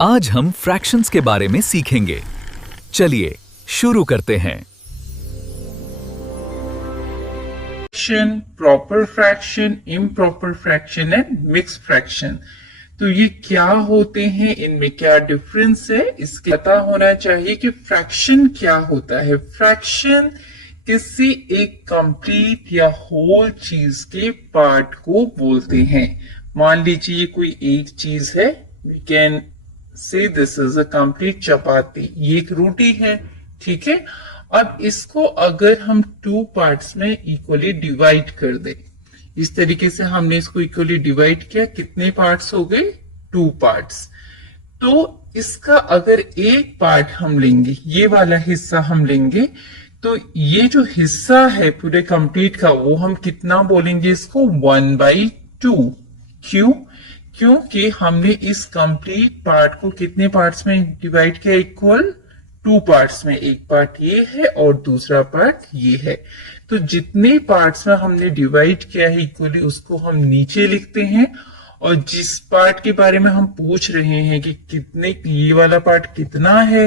आज हम फ्रैक्शंस के बारे में सीखेंगे। चलिए शुरू करते हैं। Fraction, proper fraction, improper fraction and mix fraction. तो ये क्या होते हैं, इनमें क्या डिफरेंस है, इसके पता होना चाहिए कि फ्रैक्शन क्या होता है। फ्रैक्शन किसी एक कंप्लीट या होल चीज के पार्ट को बोलते हैं। मान लीजिए कोई एक चीज है, we can say this is a complete chapati, ये एक रोटी है, ठीक है। अब इसको अगर हम टू पार्ट्स में इक्वली डिवाइड कर दें, इस तरीके से हमने इसको इक्वली डिवाइड किया, कितने पार्ट्स हो गए, टू पार्ट्स। तो इसका अगर एक पार्ट हम लेंगे, ये वाला हिस्सा हम लेंगे, तो ये जो हिस्सा है पूरे कंप्लीट का, वो हम कितना बोलेंगे, इसको 1/2। क्यों? क्योंकि हमने इस कंप्लीट पार्ट को कितने पार्ट्स में डिवाइड किया, इक्वल टू पार्ट्स में। एक पार्ट ये है और दूसरा पार्ट ये है। तो जितने पार्ट्स में हमने डिवाइड किया है इक्वली, उसको हम नीचे लिखते हैं। और जिस पार्ट के बारे में हम पूछ रहे हैं कि कितने, ये वाला पार्ट कितना है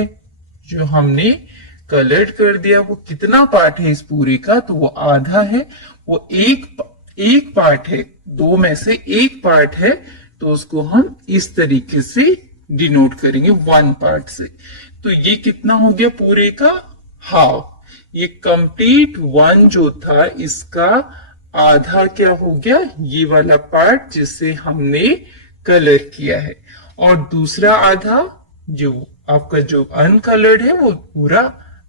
जो हमने कलर्ड कर दिया, वो कितना पार्ट है इस पूरे का, तो वो आधा है। वो एक पार्ट है, दो में से एक पार्ट है, तो उसको हम इस तरीके से डिनोट करेंगे, वन पार्ट से। तो ये कितना हो गया, पूरे का हाफ। ये कंप्लीट वन जो था, इसका आधा क्या हो गया, ये वाला पार्ट जिसे हमने कलर किया है। और दूसरा आधा जो आपका जो अनकलर्ड है, वो पूरा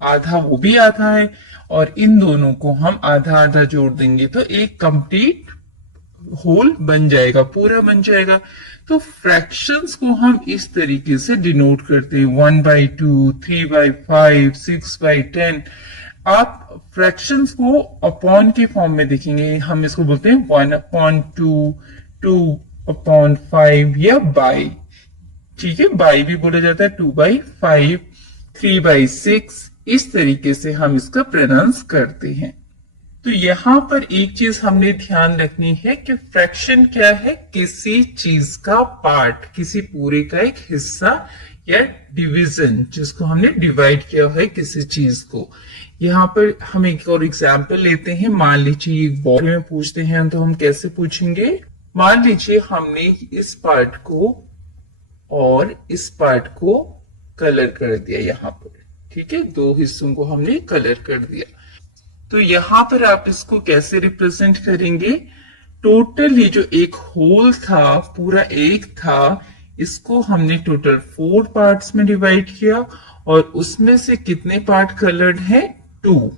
आधा, वो भी आधा है। और इन दोनों को हम आधा आधा जोड़ देंगे तो एक कंप्लीट होल बन जाएगा, पूरा बन जाएगा। तो फ्रैक्शंस को हम इस तरीके से डिनोट करते हैं, 1/2, 3/5, 6/10। आप फ्रैक्शंस को अपॉन के फॉर्म में देखेंगे, हम इसको बोलते हैं 1/2, 2/5 या बाई, ठीक है। बाई भी बोला जाता है, 2/5, 3/6, इस तरीके से हम इसका प्रोनाउंस करते हैं। तो यहां पर एक चीज हमने ध्यान रखनी है कि फ्रैक्शन क्या है, किसी चीज का पार्ट, किसी पूरे का एक हिस्सा या डिवीजन, जिसको हमने डिवाइड किया है किसी चीज को। यहाँ पर हम एक और एग्जाम्पल लेते हैं। मान लीजिए एक बॉल में पूछते हैं, तो हम कैसे पूछेंगे। मान लीजिए हमने इस पार्ट को और इस पार्ट को कलर कर दिया यहाँ पर, ठीक है, दो हिस्सों को हमने कलर कर दिया। तो यहां पर आप इसको कैसे रिप्रेजेंट करेंगे, टोटल ये जो एक होल था, पूरा एक था, इसको हमने टोटल 4 पार्ट्स में डिवाइड किया। और उसमें से कितने पार्ट कलर्ड है, 2,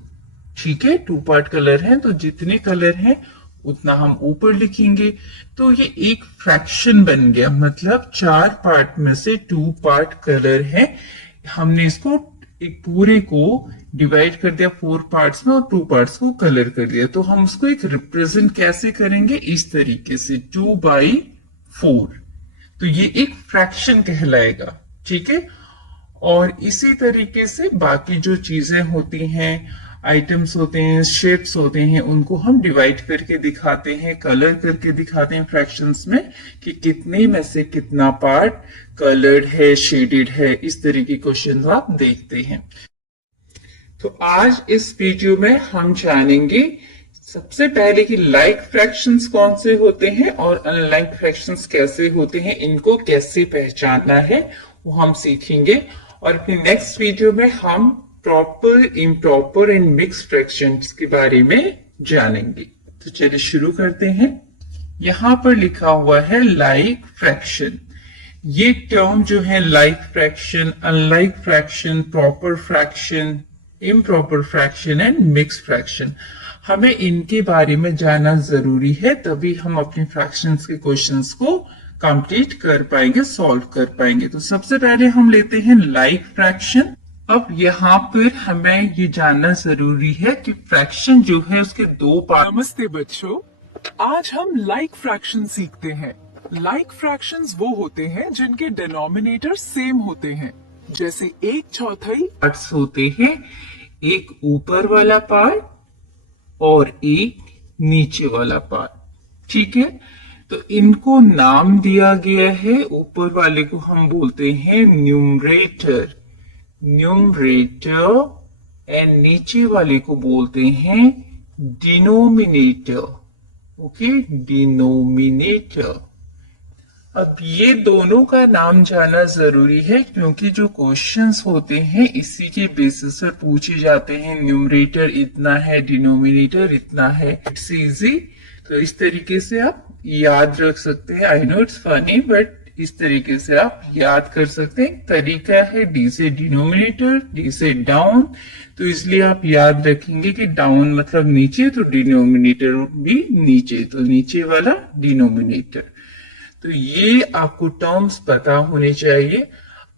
ठीक है, 2 पार्ट कलर है। तो जितने कलर हैं उतना हम ऊपर लिखेंगे। तो ये एक फ्रैक्शन बन गया, मतलब 4 पार्ट में से 2 पार्ट कलर है। हमने इसको एक पूरे को डिवाइड कर दिया 4 पार्ट्स में और 2 पार्ट्स को कलर कर दिया। तो हम उसको एक रिप्रेजेंट कैसे करेंगे, इस तरीके से 2/4। तो ये एक फ्रैक्शन कहलाएगा, ठीक है। और इसी तरीके से बाकी जो चीजें होती हैं, आइटम्स होते हैं, शेप्स होते हैं, उनको हम डिवाइड करके दिखाते हैं, कलर करके दिखाते हैं फ्रैक्शंस में, कि कितने में से कितना पार्ट कलर्ड है, शेडेड है। इस तरीके क्वेश्चन आप देखते हैं। तो आज इस वीडियो में हम जानेंगे सबसे पहले कि लाइक फ्रैक्शंस कौन से होते हैं और अनलाइक फ्रैक्शंस कैसे होते हैं, इनको कैसे पहचानना है वो हम सीखेंगे। और फिर नेक्स्ट वीडियो में हम proper, improper and mix fractions के बारे में जानेंगे। तो चलिए शुरू करते हैं। यहां पर लिखा हुआ है लाइक फ्रैक्शन। ये टर्म जो है, like fraction, unlike fraction, proper fraction, improper fraction and mix fraction, हमें इनके बारे में जानना जरूरी है, तभी हम अपने फ्रैक्शंस के क्वेश्चंस को कंप्लीट कर पाएंगे, सॉल्व कर पाएंगे। तो सबसे पहले हम लेते हैं लाइक फ्रैक्शन। अब यहाँ पर हमें ये जानना जरूरी है कि फ्रैक्शन जो है उसके 2 पार्ट। नमस्ते बच्चों, आज हम लाइक फ्रैक्शन सीखते हैं। लाइक फ्रैक्शंस वो होते हैं जिनके डिनोमिनेटर सेम होते हैं, जैसे 1/4 पार्ट्स होते हैं, एक ऊपर वाला पार्ट और एक नीचे वाला पार्ट, ठीक है। तो इनको नाम दिया गया है, ऊपर वाले को हम बोलते हैं न्यूमरेटर, न्यूमरेटर, एंड नीचे वाले को बोलते हैं डिनोमिनेटर। Okay, denominator. अब ये दोनों का नाम जानना जरूरी है क्योंकि जो क्वेश्चंस होते हैं इसी के बेसिस पर पूछे जाते हैं। न्यूमरेटर इतना है, डिनोमिनेटर इतना है। इट्स इजी, तो इस तरीके से आप याद रख सकते हैं। I know it's funny, but इस तरीके से आप याद कर सकते हैं। तरीका है डी से डिनोमिनेटर, डी से डाउन, तो इसलिए आप याद रखेंगे कि डाउन मतलब नीचे, तो डिनोमिनेटर भी नीचे, तो नीचे वाला डिनोमिनेटर। तो ये आपको टर्म्स पता होने चाहिए।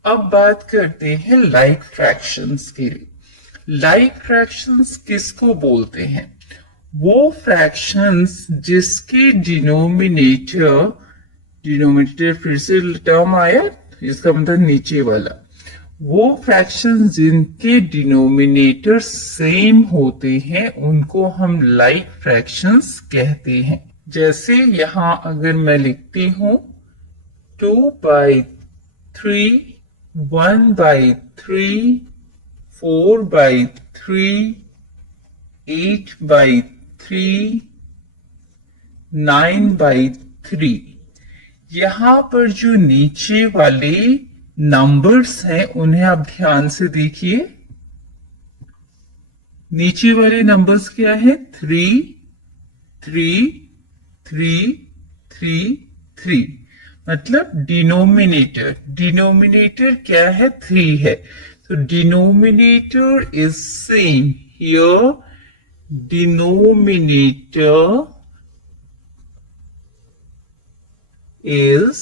अब बात करते हैं लाइक फ्रैक्शंस के लिए। लाइक फ्रैक्शंस किसको बोलते हैं? वो फ्रैक्शंस जिसके डिनोमिनेटर, डिनोमिनेटर फिर से टर्म आया, इसका मतलब नीचे वाला, वो फ्रैक्शन जिनके डिनोमिनेटर सेम होते हैं उनको हम लाइक फ्रैक्शंस कहते हैं। जैसे यहां अगर मैं लिखती हूं 2/3, 1/3, 4/3, 8/3, 9/3, यहां पर जो नीचे वाले नंबर्स हैं उन्हें आप ध्यान से देखिए। नीचे वाले नंबर्स क्या है? 3, 3, 3, 3, 3, मतलब डिनोमिनेटर, डिनोमिनेटर क्या है? 3 है, तो denominator is same here, denominator is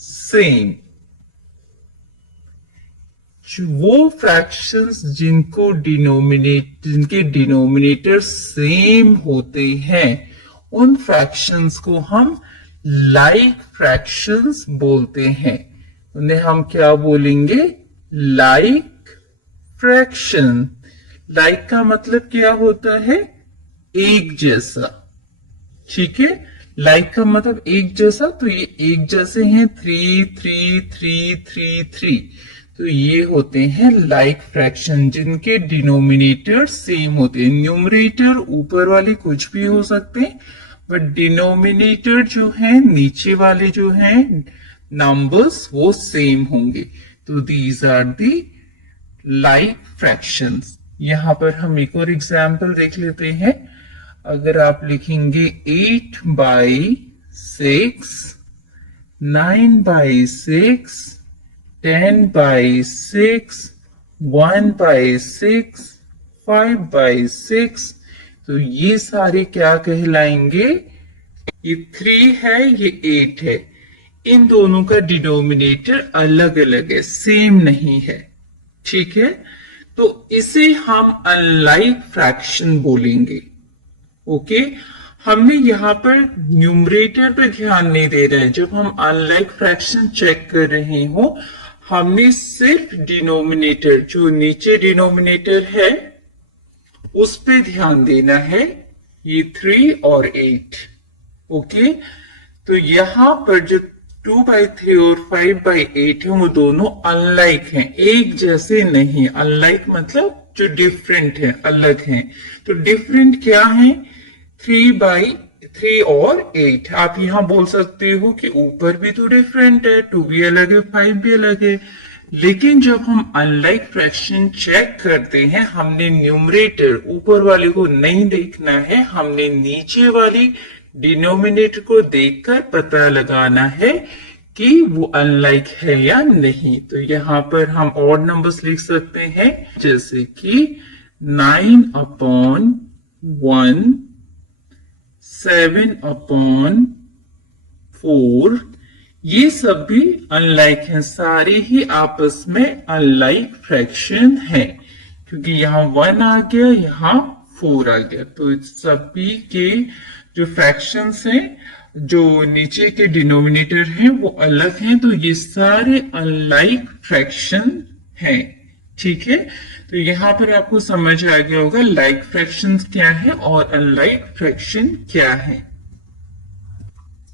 same। वो फ्रैक्शंस जिनके डिनोमिनेटर सेम होते हैं उन फ्रैक्शंस को हम लाइक फ्रैक्शंस बोलते हैं। उन्हें हम क्या बोलेंगे? Like fraction. लाइक का मतलब क्या होता है? एक जैसा, ठीक है। लाइक का मतलब एक जैसा, तो ये एक जैसे हैं 3, 3, 3, 3, 3, तो ये होते हैं लाइक फ्रैक्शन जिनके डिनोमिनेटर सेम होते हैं। न्यूमरेटर ऊपर वाले कुछ भी हो सकते हैं, बट डिनोमिनेटर जो है, नीचे वाले जो हैं नंबर्स, वो सेम होंगे। तो these are the like fractions. यहां पर हम एक और एग्जाम्पल देख लेते हैं। अगर आप लिखेंगे 8/6, 9/6, 10/6, 1/6, 5/6, तो ये सारे क्या कहलाएंगे? ये 3 है, ये 8 है। इन दोनों का डिनोमिनेटर अलग अलग है, सेम नहीं है, ठीक है। तो इसे हम अनलाइक फ्रैक्शन बोलेंगे। ओके, हमने यहां पर न्यूमरेटर पे ध्यान नहीं दे रहे हैं। जब हम अनलाइक फ्रैक्शन चेक कर रहे हो, हमने सिर्फ डिनोमिनेटर, जो नीचे डिनोमिनेटर है, उस पे ध्यान देना है, ये 3 और 8। ओके, तो यहां पर जो 2/3 और 5/8 है, वो दोनों अनलाइक हैं, एक जैसे नहीं। अनलाइक मतलब जो डिफरेंट है, अलग हैं। तो डिफरेंट क्या है? 3/3 और 8। आप यहां बोल सकते हो कि ऊपर भी तो डिफरेंट है, 2 भी अलग है, 5 भी अलग है। लेकिन जब हम अनलाइक फ्रैक्शन चेक करते हैं, हमने न्यूमरेटर ऊपर वाले को नहीं देखना है, हमने नीचे वाली डिनोमिनेटर को देखकर पता लगाना है कि वो अनलाइक है या नहीं। तो यहाँ पर हम ऑड नंबर्स लिख सकते हैं, जैसे कि 9/1, 7/4, ये सब भी अनलाइक हैं। सारे ही आपस में अनलाइक फ्रैक्शन है, क्योंकि यहाँ 1 आ गया, यहाँ 4 आ गया। तो इस सभी के जो फ्रैक्शंस हैं, जो नीचे के डिनोमिनेटर हैं, वो अलग हैं। तो ये सारे अनलाइक फ्रैक्शन हैं, ठीक है। तो यहाँ पर आपको समझ आ गया होगा लाइक फ्रैक्शन क्या है और अनलाइक फ्रैक्शन क्या है।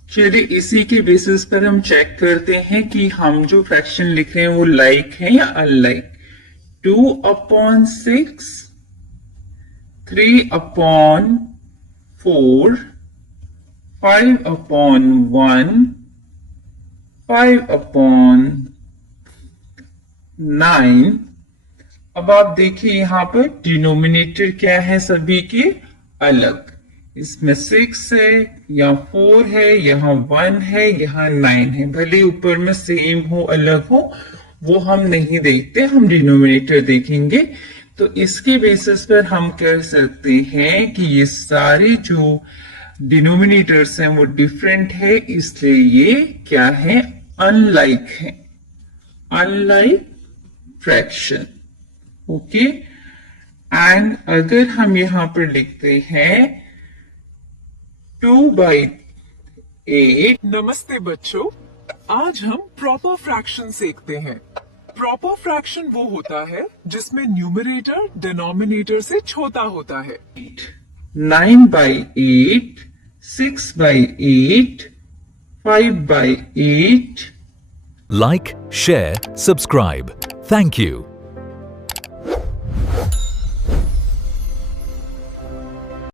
चलिए इसी के बेसिस पर हम चेक करते हैं कि हम जो फ्रैक्शन लिख रहे हैं वो लाइक है या अनलाइक। 2/6, 3/4, 5/1, 5/9। अब आप देखिए यहाँ पर डिनोमिनेटर क्या है, सभी के अलग। इसमें 6 है, यहाँ 4 है, यहाँ 1 है, यहाँ 9 है। भले ऊपर में सेम हो अलग हो वो हम नहीं देखते, हम डिनोमिनेटर देखेंगे। तो इसके बेसिस पर हम कह सकते हैं कि ये सारे जो डिनोमिनेटर्स हैं वो डिफरेंट है, इसलिए ये क्या है, अनलाइक है, अनलाइक फ्रैक्शन। ओके, एंड अगर हम यहां पर लिखते हैं 2/8। नमस्ते बच्चों, आज हम प्रॉपर फ्रैक्शन सीखते हैं। प्रॉपर फ्रैक्शन वो होता है जिसमें न्यूमरेटर डिनोमिनेटर से छोटा होता है। 9/8, 6/8, 5/8। Like, share, subscribe. Thank you.